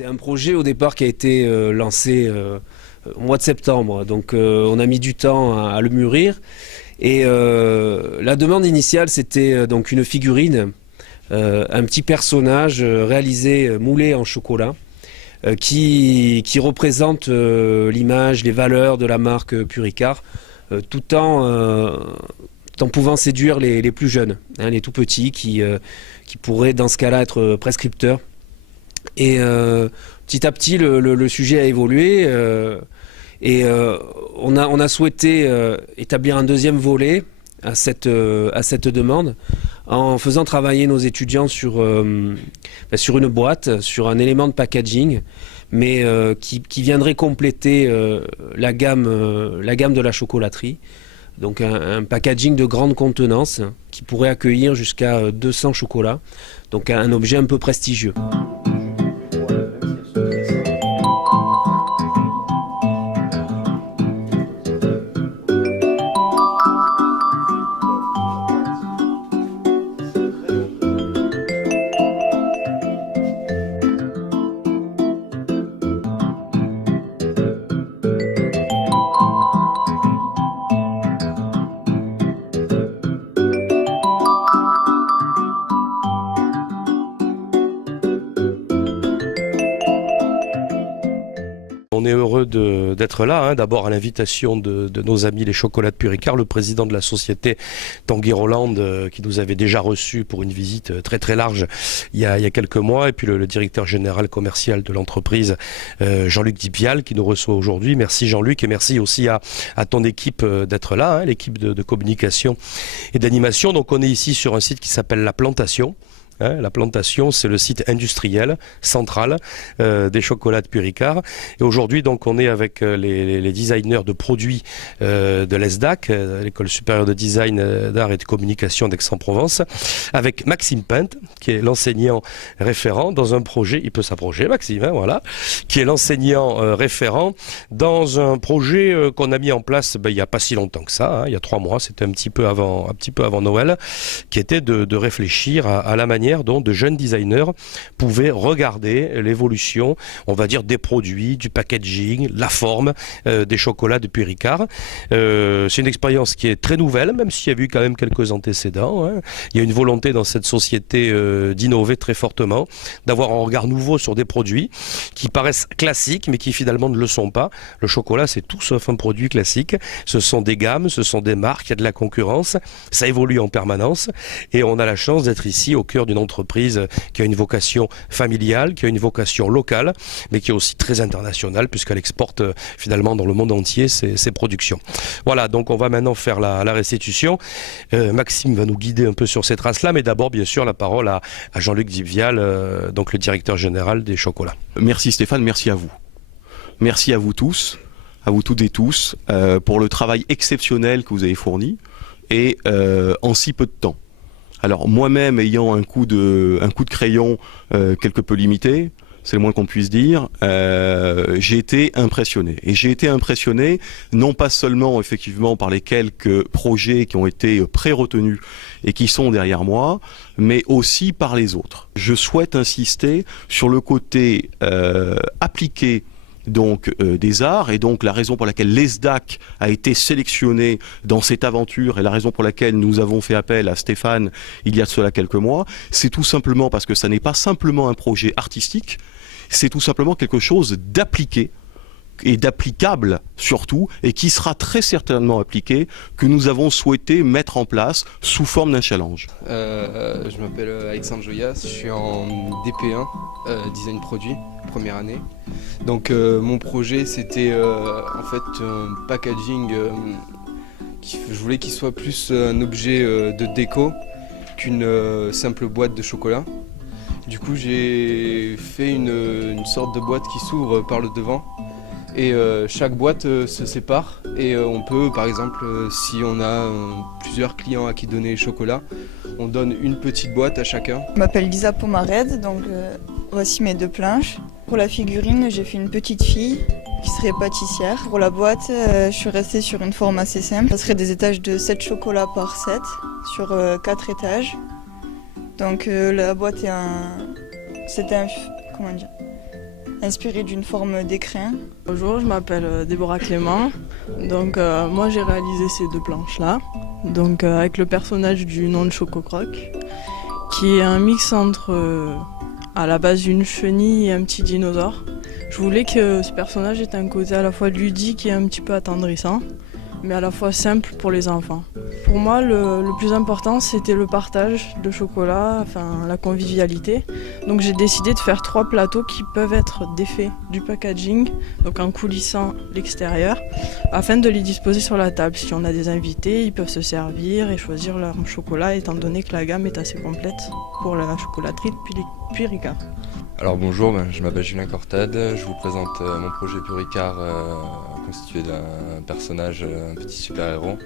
C'est un projet au départ qui a été lancé au mois de septembre, donc on a mis du temps à le mûrir. Et la demande initiale, c'était donc une figurine, un petit personnage réalisé, moulé en chocolat, qui représente l'image, les valeurs de la marque Puricard, tout en pouvant séduire les plus jeunes, hein, les tout petits qui pourraient dans ce cas-là être prescripteurs. Et petit à petit, le sujet a évolué et on a souhaité établir un deuxième volet à cette demande en faisant travailler nos étudiants sur une boîte, sur un élément de packaging, mais qui viendrait compléter la gamme de la chocolaterie. Donc un packaging de grande contenance qui pourrait accueillir jusqu'à 200 chocolats, donc un objet un peu prestigieux. On est heureux d'être là, hein. D'abord à l'invitation de nos amis les Chocolats de Puricard, le président de la société Tanguy Roland qui nous avait déjà reçus pour une visite très très large il y a quelques mois, et puis le directeur général commercial de l'entreprise Jean-Luc Dipial qui nous reçoit aujourd'hui. Merci Jean-Luc, et merci aussi à ton équipe d'être là, hein, l'équipe de communication et d'animation. Donc on est ici sur un site qui s'appelle La Plantation. La Plantation, c'est le site industriel central des chocolats de Puricard. Et aujourd'hui, donc, on est avec les designers de produits de l'ESDAC, l'École supérieure de design, d'art et de communication d'Aix-en-Provence, avec Maxime Pinte, qui est l'enseignant référent dans un projet, il peut s'approcher, Maxime, hein, voilà, qui est l'enseignant référent dans un projet qu'on a mis en place il n'y a pas si longtemps que ça, hein, il y a 3 mois, c'était un petit peu avant Noël, qui était de réfléchir à la manière dont de jeunes designers pouvaient regarder l'évolution, on va dire, des produits, du packaging, la forme des chocolats de Puricard. C'est une expérience qui est très nouvelle, même s'il y a eu quand même quelques antécédents, hein. Il y a une volonté dans cette société d'innover très fortement, d'avoir un regard nouveau sur des produits qui paraissent classiques, mais qui finalement ne le sont pas. Le chocolat, c'est tout sauf un produit classique. Ce sont des gammes, ce sont des marques, il y a de la concurrence, ça évolue en permanence, et on a la chance d'être ici au cœur d'une entreprise qui a une vocation familiale, qui a une vocation locale, mais qui est aussi très internationale, puisqu'elle exporte finalement dans le monde entier ses productions. Voilà, donc on va maintenant faire la restitution. Maxime va nous guider un peu sur ces traces-là, mais d'abord, bien sûr, la parole à Jean-Luc Dipial, donc le directeur général des chocolats. Merci Stéphane, merci à vous. Merci à vous tous, à vous toutes et tous, pour le travail exceptionnel que vous avez fourni, et en si peu de temps. Alors moi-même, ayant un coup de crayon quelque peu limité, c'est le moins qu'on puisse dire, j'ai été impressionné. Et j'ai été impressionné non pas seulement effectivement par les quelques projets qui ont été pré-retenus et qui sont derrière moi, mais aussi par les autres. Je souhaite insister sur le côté appliqué donc des arts, et donc la raison pour laquelle l'ESDAC a été sélectionné dans cette aventure, et la raison pour laquelle nous avons fait appel à Stéphane il y a de cela quelques mois, c'est tout simplement parce que ça n'est pas simplement un projet artistique, c'est tout simplement quelque chose d'appliqué et d'applicable surtout, et qui sera très certainement appliqué, que nous avons souhaité mettre en place sous forme d'un challenge. Je m'appelle Alexandre Joyas, je suis en DP1, design produit, première année. Donc mon projet, c'était en fait un packaging, je voulais qu'il soit plus un objet de déco qu'une simple boîte de chocolat. Du coup, j'ai fait une sorte de boîte qui s'ouvre par le devant. Et chaque boîte se sépare, et on peut, par exemple, si on a plusieurs clients à qui donner chocolat, on donne une petite boîte à chacun. Je m'appelle Lisa Pomared, donc voici mes 2 planches. Pour la figurine, j'ai fait une petite fille qui serait pâtissière. Pour la boîte, je suis restée sur une forme assez simple. Ça serait des étages de 7 chocolats par 7 sur 4 étages. Donc la boîte est comment dire, inspiré d'une forme d'écrin. Bonjour, je m'appelle Déborah Clément. Donc moi j'ai réalisé ces deux planches-là. Donc avec le personnage du nom de Choco Croc, qui est un mix entre à la base une chenille et un petit dinosaure. Je voulais que ce personnage ait un côté à la fois ludique et un petit peu attendrissant, mais à la fois simple pour les enfants. Pour moi, le plus important, c'était le partage de chocolat, enfin la convivialité. Donc j'ai décidé de faire 3 plateaux qui peuvent être défaits du packaging, donc en coulissant l'extérieur, afin de les disposer sur la table. Si on a des invités, ils peuvent se servir et choisir leur chocolat, étant donné que la gamme est assez complète pour la chocolaterie Puy Ricard. Alors bonjour, je m'appelle Julien Cortade, je vous présente mon projet Puy Ricard constitué d'un personnage, un petit super-héros.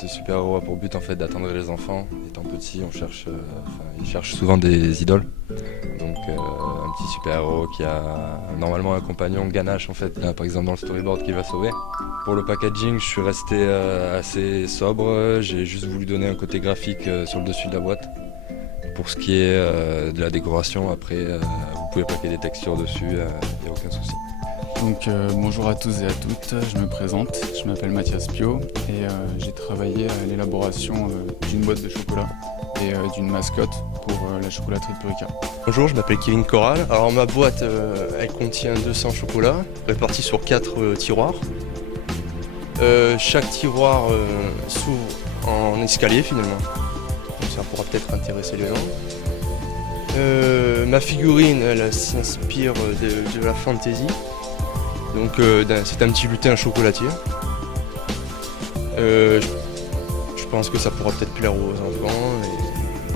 Ce super-héros a pour but en fait d'atteindre les enfants. Étant petit, ils cherchent souvent des idoles. Donc un petit super-héros qui a normalement un compagnon ganache en fait, là, par exemple dans le storyboard qui va sauver. Pour le packaging, je suis resté assez sobre, j'ai juste voulu donner un côté graphique sur le dessus de la boîte. Pour ce qui est de la décoration, après vous pouvez plaquer des textures dessus, il n'y a aucun souci. Donc bonjour à tous et à toutes, je me présente, je m'appelle Mathias Pio et j'ai travaillé à l'élaboration d'une boîte de chocolat et d'une mascotte pour la chocolaterie de Puy Ricard. Bonjour, je m'appelle Kevin Corral. Alors ma boîte, elle contient 200 chocolats répartis sur 4 tiroirs. Chaque tiroir s'ouvre en escalier finalement, donc ça pourra peut-être intéresser les gens. Ma figurine, elle s'inspire de la fantasy. Donc c'est un petit lutin chocolatier. Je pense que ça pourra peut-être plaire aux enfants.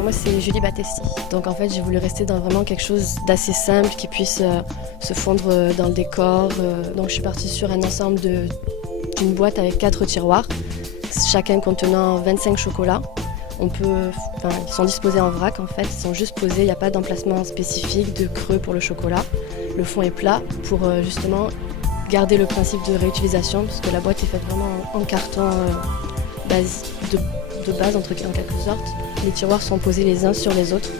Moi c'est Julie Battesti. Donc en fait j'ai voulu rester dans vraiment quelque chose d'assez simple qui puisse se fondre dans le décor. Donc je suis partie sur un ensemble d'une boîte avec 4 tiroirs, chacun contenant 25 chocolats. Ils sont disposés en vrac en fait, ils sont juste posés, il n'y a pas d'emplacement spécifique de creux pour le chocolat. Le fond est plat pour justement garder le principe de réutilisation, parce que la boîte est faite vraiment en carton de base en quelque sorte. Les tiroirs sont posés les uns sur les autres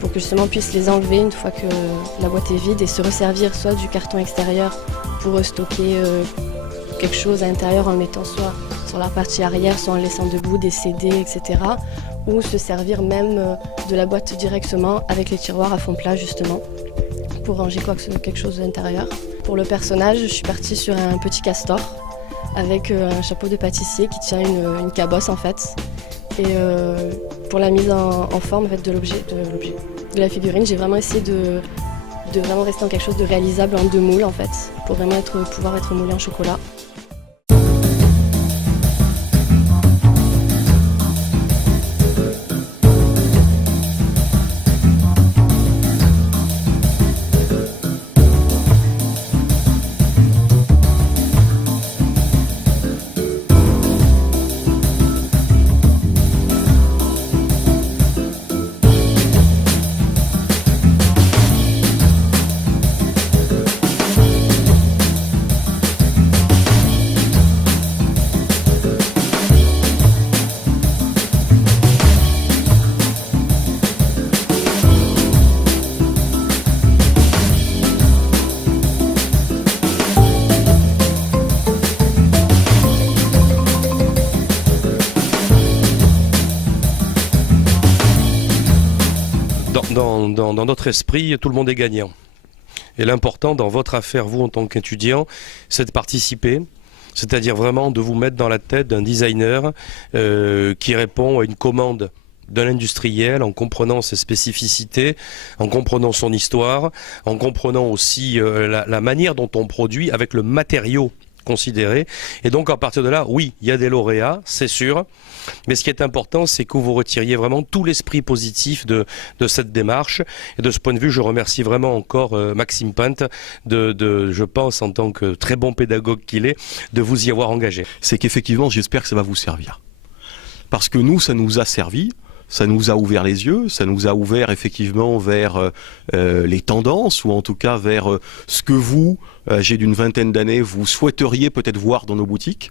pour que justement on puisse les enlever une fois que la boîte est vide et se resservir soit du carton extérieur pour stocker quelque chose à l'intérieur en le mettant soit sur la partie arrière, soit en laissant debout des CD, etc. Ou se servir même de la boîte directement avec les tiroirs à fond plat justement pour ranger quelque chose à l'intérieur. Pour le personnage, je suis partie sur un petit castor avec un chapeau de pâtissier qui tient une cabosse en fait. Et pour la mise en forme en fait, de la figurine, j'ai vraiment essayé de vraiment rester dans quelque chose de réalisable en 2 moules en fait, pour vraiment pouvoir être moulé en chocolat. Dans notre esprit, tout le monde est gagnant. Et l'important dans votre affaire, vous en tant qu'étudiant, c'est de participer, c'est-à-dire vraiment de vous mettre dans la tête d'un designer qui répond à une commande d'un industriel en comprenant ses spécificités, en comprenant son histoire, en comprenant aussi la manière dont on produit avec le matériau considéré. Et donc à partir de là, oui, il y a des lauréats, c'est sûr. Mais ce qui est important, c'est que vous retiriez vraiment tout l'esprit positif de cette démarche. Et de ce point de vue, je remercie vraiment encore Maxime Pinte, je pense, en tant que très bon pédagogue qu'il est, de vous y avoir engagé. C'est qu'effectivement, j'espère que ça va vous servir. Parce que nous, ça nous a servi. Ça nous a ouvert les yeux, ça nous a ouvert effectivement vers les tendances, ou en tout cas vers ce que vous, âgés d'une vingtaine d'années, vous souhaiteriez peut-être voir dans nos boutiques.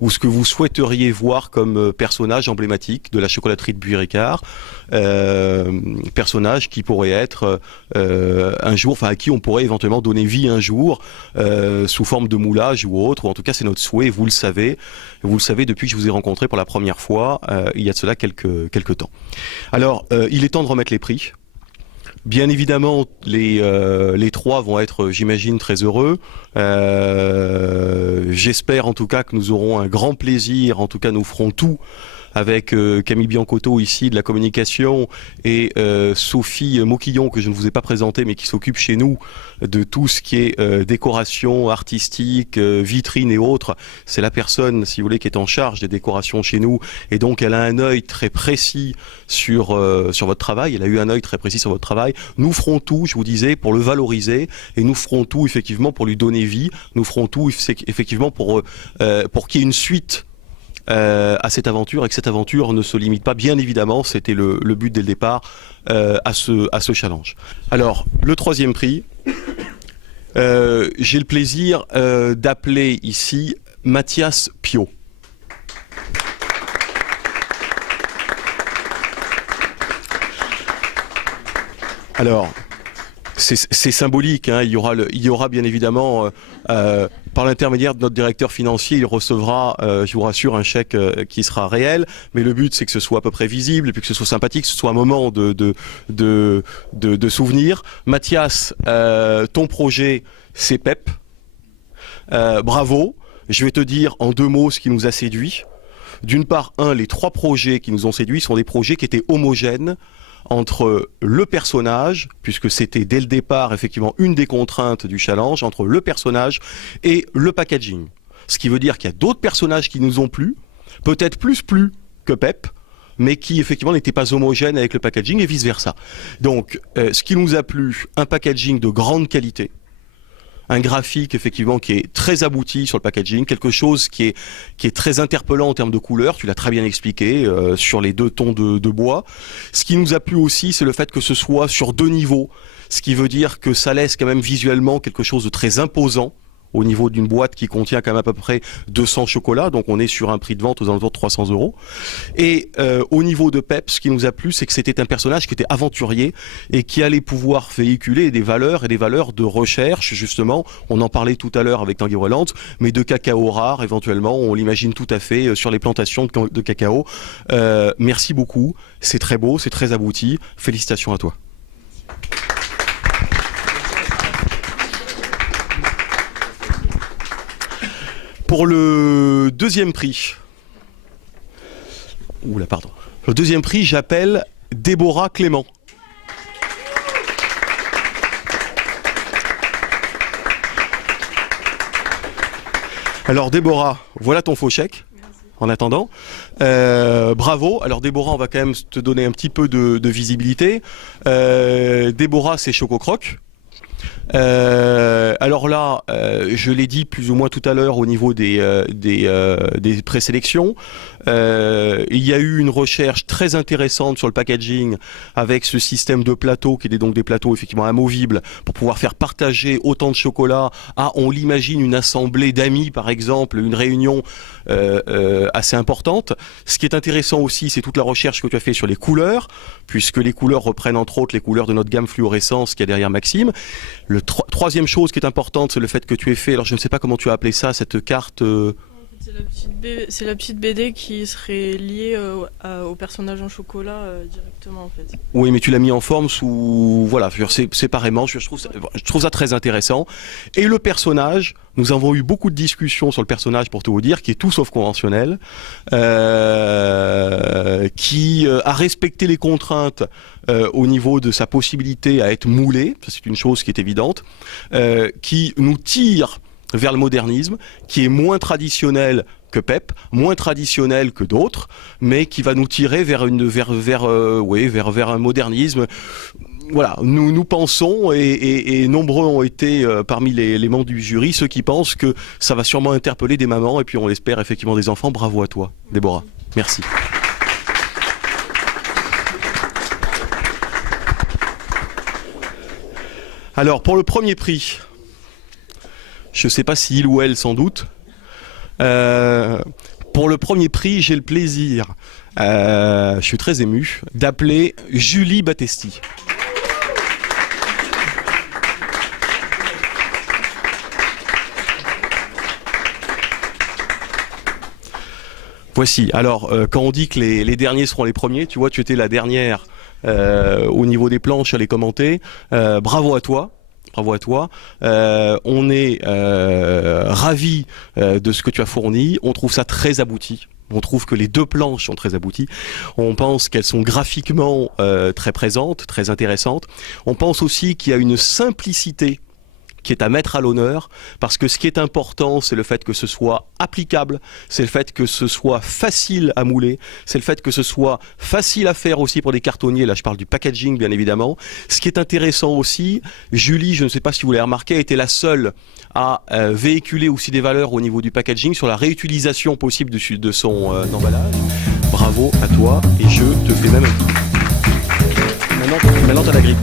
ou ce que vous souhaiteriez voir comme personnage emblématique de la chocolaterie de Buis-Ricard, personnage qui pourrait être un jour, enfin à qui on pourrait éventuellement donner vie un jour, sous forme de moulage ou autre, ou en tout cas c'est notre souhait, vous le savez depuis que je vous ai rencontré pour la première fois, il y a de cela quelques temps. Alors, il est temps de remettre les prix. Bien évidemment, les trois vont être, j'imagine, très heureux. J'espère en tout cas que nous aurons un grand plaisir, en tout cas nous ferons tout avec Camille Biancotto ici de la communication et Sophie Moquillon, que je ne vous ai pas présentée mais qui s'occupe chez nous de tout ce qui est décoration artistique, vitrine et autres. C'est la personne, si vous voulez, qui est en charge des décorations chez nous et donc elle a un œil très précis sur votre travail. Elle a eu un œil très précis sur votre travail. Nous ferons tout, je vous disais, pour le valoriser et nous ferons tout effectivement pour lui donner vie. Nous ferons tout effectivement pour qu'il y ait une suite à cette aventure et que cette aventure ne se limite pas, bien évidemment, c'était le but dès le départ, à ce challenge. Alors, le troisième prix, j'ai le plaisir d'appeler ici Mathias Pio. Alors, c'est symbolique, hein, il y aura bien évidemment, par l'intermédiaire de notre directeur financier, il recevra, je vous rassure, un chèque qui sera réel, mais le but c'est que ce soit à peu près visible, et puis que ce soit sympathique, que ce soit un moment de souvenir. Mathias, ton projet, c'est PEP. Bravo. Je vais te dire en 2 mots ce qui nous a séduit. D'une part, les 3 projets qui nous ont séduits sont des projets qui étaient homogènes entre le personnage, puisque c'était dès le départ effectivement une des contraintes du challenge, entre le personnage et le packaging. Ce qui veut dire qu'il y a d'autres personnages qui nous ont plu, peut-être plus que Pep, mais qui effectivement n'étaient pas homogènes avec le packaging et vice-versa. Donc ce qui nous a plu, un packaging de grande qualité, un graphique effectivement qui est très abouti sur le packaging, quelque chose qui est très interpellant en termes de couleurs, tu l'as très bien expliqué, sur les 2 tons de bois. Ce qui nous a plu aussi, c'est le fait que ce soit sur 2 niveaux, ce qui veut dire que ça laisse quand même visuellement quelque chose de très imposant au niveau d'une boîte qui contient quand même à peu près 200 chocolats, donc on est sur un prix de vente aux alentours de 300 €. Et au niveau de Pep, ce qui nous a plu, c'est que c'était un personnage qui était aventurier et qui allait pouvoir véhiculer des valeurs de recherche, justement, on en parlait tout à l'heure avec Tanguy Roland, mais de cacao rare, éventuellement, on l'imagine tout à fait sur les plantations de cacao. Merci beaucoup, c'est très beau, c'est très abouti, félicitations à toi. Pour le deuxième prix, j'appelle Déborah Clément. Alors Déborah, voilà ton faux chèque. En attendant, bravo. Alors Déborah, on va quand même te donner un petit peu de visibilité. Déborah, c'est Choco Croc. Alors là, je l'ai dit plus ou moins tout à l'heure au niveau des présélections. Il y a eu une recherche très intéressante sur le packaging avec ce système de plateaux qui est donc des plateaux effectivement amovibles pour pouvoir faire partager autant de chocolat à, on l'imagine, une assemblée d'amis par exemple, une réunion assez importante. Ce qui est intéressant aussi, c'est toute la recherche que tu as fait sur les couleurs, puisque les couleurs reprennent entre autres les couleurs de notre gamme fluorescence qui est derrière Maxime. Le troisième chose qui est importante, c'est le fait que tu aies fait, alors je ne sais pas comment tu as appelé ça, cette carte... C'est la petite BD qui serait liée au personnage en chocolat directement en fait. Oui, mais tu l'as mis en forme sous... Voilà, séparément, je trouve ça très intéressant. Et le personnage, nous avons eu beaucoup de discussions sur le personnage pour tout vous dire, qui est tout sauf conventionnel, qui a respecté les contraintes au niveau de sa possibilité à être moulé, c'est une chose qui est évidente, qui nous tire vers le modernisme, qui est moins traditionnel que Pep, moins traditionnel que d'autres, mais qui va nous tirer vers un modernisme. Voilà, nous pensons, et nombreux ont été parmi les membres du jury, ceux qui pensent que ça va sûrement interpeller des mamans, et puis on l'espère effectivement des enfants. Bravo à toi, Déborah. Merci. Alors, pour le premier prix, je ne sais pas si il ou elle, sans doute, Pour le premier prix, j'ai le plaisir, je suis très ému, d'appeler Julie Battesti. Voici, alors quand on dit que les derniers seront les premiers, tu vois, tu étais la dernière au niveau des planches à les commenter, bravo à toi. Bravo à toi. On est ravis de ce que tu as fourni. On trouve ça très abouti. On trouve que les deux planches sont très abouties. On pense qu'elles sont graphiquement très présentes, très intéressantes. On pense aussi qu'il y a une simplicité qui est à mettre à l'honneur, parce que ce qui est important, c'est le fait que ce soit applicable, c'est le fait que ce soit facile à mouler, c'est le fait que ce soit facile à faire aussi pour des cartonniers, là je parle du packaging bien évidemment. Ce qui est intéressant aussi, Julie, je ne sais pas si vous l'avez remarqué, a été la seule à véhiculer aussi des valeurs au niveau du packaging sur la réutilisation possible de son emballage. Bravo à toi, et je te fais même un petit. Maintenant tu as la grippe.